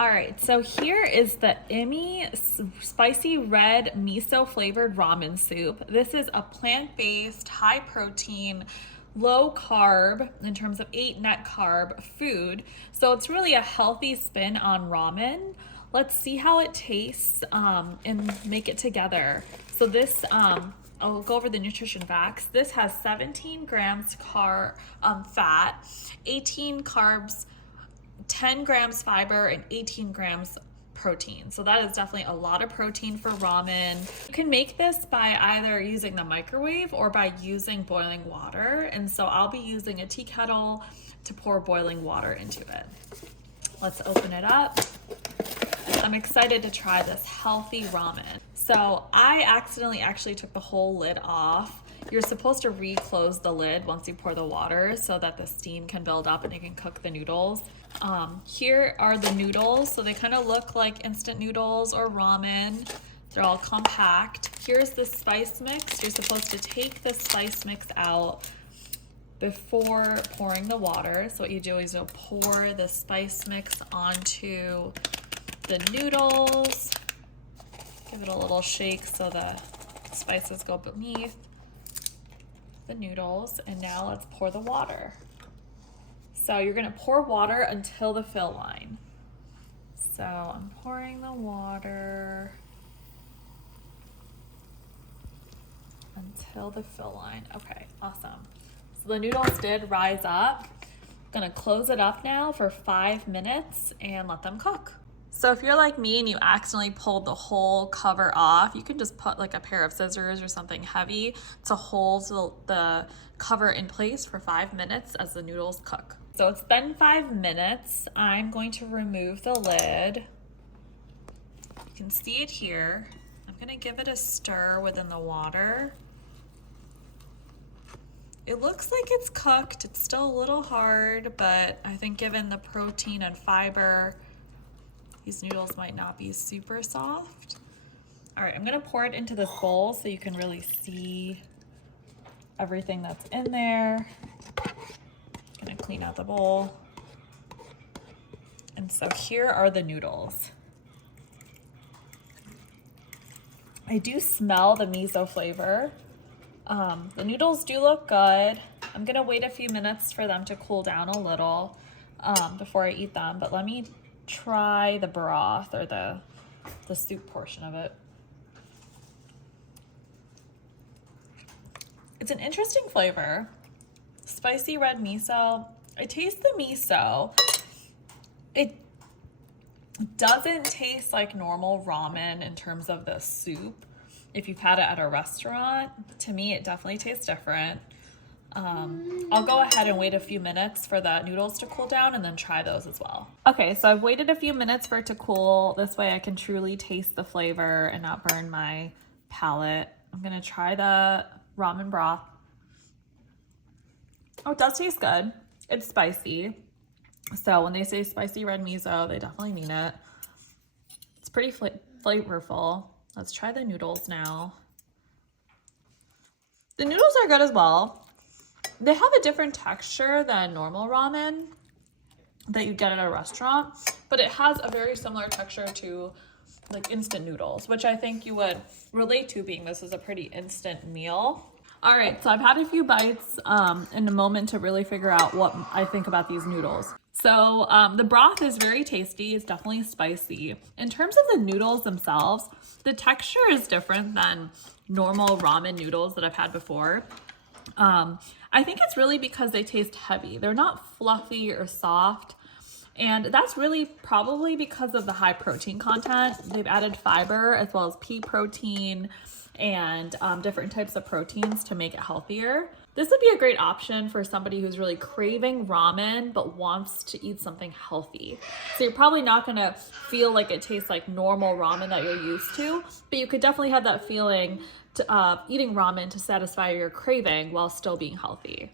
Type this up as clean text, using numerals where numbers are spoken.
All right, so here is the Immi spicy red miso flavored ramen soup. This is a plant-based, high protein, low carb in terms of 8 net carb food. So it's really a healthy spin on ramen. Let's see how it tastes and make it together. So this, I'll go over the nutrition facts. This has 17 grams fat, 18 carbs, 10 grams fiber, and 18 grams protein. So that is definitely a lot of protein for ramen. You can make this by either using the microwave or by using boiling water. And so I'll be using a tea kettle to pour boiling water into it. Let's open it up. I'm excited to try this healthy ramen. So I accidentally actually took the whole lid off. You're supposed to re-close the lid once you pour the water so that the steam can build up and you can cook the noodles. Here are the noodles. So they kind of look like instant noodles or ramen. They're all compact. Here's the spice mix. You're supposed to take the spice mix out before pouring the water. So what you do is you'll pour the spice mix onto the noodles. Give it a little shake so the spices go beneath the noodles. And now let's pour the water. So you're gonna pour water until the fill line. So I'm pouring the water until the fill line. Okay, awesome. So the noodles did rise up. I'm gonna close it up now for 5 minutes and let them cook. So if you're like me and you accidentally pulled the whole cover off, you can just put like a pair of scissors or something heavy to hold the cover in place for 5 minutes as the noodles cook. So it's been 5 minutes. I'm going to remove the lid. You can see it here. I'm gonna give it a stir within the water. It looks like it's cooked. It's still a little hard, but I think given the protein and fiber, these noodles might not be super soft. All right, I'm gonna pour it into this bowl so you can really see everything that's in there. Gonna clean out the bowl. And so here are the noodles. I do smell the miso flavor. The noodles do look good. I'm gonna wait a few minutes for them to cool down a little before I eat them, but let me try the broth or the soup portion of it. It's an interesting flavor. Spicy red miso. I taste the miso. It doesn't taste like normal ramen in terms of the soup. If you've had it at a restaurant, to me it definitely tastes different. I'll go ahead and wait a few minutes for the noodles to cool down and then try those as well. Okay, so I've waited a few minutes for it to cool. This way I can truly taste the flavor and not burn my palate. I'm gonna try the ramen broth. Oh, it does taste good. It's spicy. So when they say spicy red miso, they definitely mean it. It's pretty flavorful. Let's try the noodles now. The noodles are good as well. They have a different texture than normal ramen that you get at a restaurant, but it has a very similar texture to like instant noodles, which I think you would relate to, being this is a pretty instant meal. All right, so I've had a few bites in a moment to really figure out what I think about these noodles. So the broth is very tasty. It's definitely spicy. In terms of the noodles themselves, the texture is different than normal ramen noodles that I've had before. I think it's really because they taste heavy. They're not fluffy or soft. And that's really probably because of the high protein content. They've added fiber as well as pea protein and different types of proteins to make it healthier. This would be a great option for somebody who's really craving ramen but wants to eat something healthy. So you're probably not gonna feel like it tastes like normal ramen that you're used to, but you could definitely have that feeling to eating ramen to satisfy your craving while still being healthy.